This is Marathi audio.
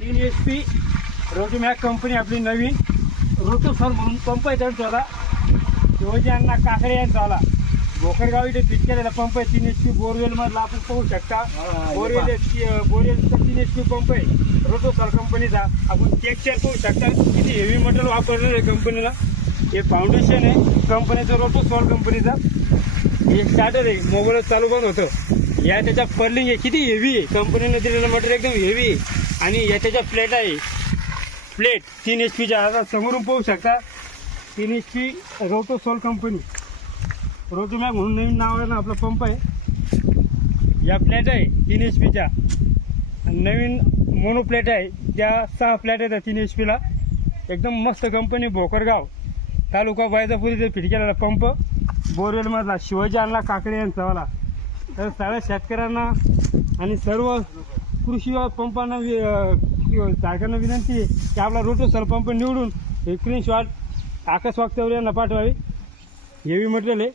तीन एच पी रोटोमॅक कंपनी आपली नवीन. रोटोसॉल म्हणून पंप आहे त्यांचा शिवाजी अण्णा काकडे यांचा आला भोकरगाव इथे फिट केलेला पंप आहे तीन एच पी बोरवेल मधला आपण पाहू शकता. बोरवेल बोरवेलचा तीन एच पी पंप आहे. रोटोसॉल कंपनीचा. आपण टेक्स्चर पाहू शकता. किती हेवी मटेरियल वापरलेलं आहे कंपनीला. हे फाउंडेशन आहे. कंपनीचं रोटोसॉल कंपनीचा. हे स्टार्टर आहे. मोबाईल चालू बंद होतं. या त्याच्या पर्लिंग आहे. किती हेवी आहे. कंपनीने दिलेलं मटेरियल एकदम हेवी आहे. आणि या त्याच्या प्लेट आहे. प्लेट तीन एच पीच्या आता समोरून पाहू शकता. तीन एच पी रोटोसॉल कंपनी. रोटोमॅक म्हणून नवीन नाव आहे ना आपला पंप आहे. या प्लेट आहे तीन एच पीच्या आणि नवीन मोनो प्लेट आहे. त्या सहा प्लेट आहेत तीन एच पीला एकदम मस्त कंपनी भोकरगाव. तालुका वैजापूर इथे फिट केलेला पंप बोरवेलमधला शिवाजी आणला काकडे यांचावाला तर सगळ्या शेतकऱ्यांना आणि सर्व कृषी पंपांना वि- सरकारनं विनंती आहे की आपला रोटोसर पंप निवडून हे स्क्रीनशॉट आकाश वागचौर यांना पाठवावे. हेवी मटेरियल आहे.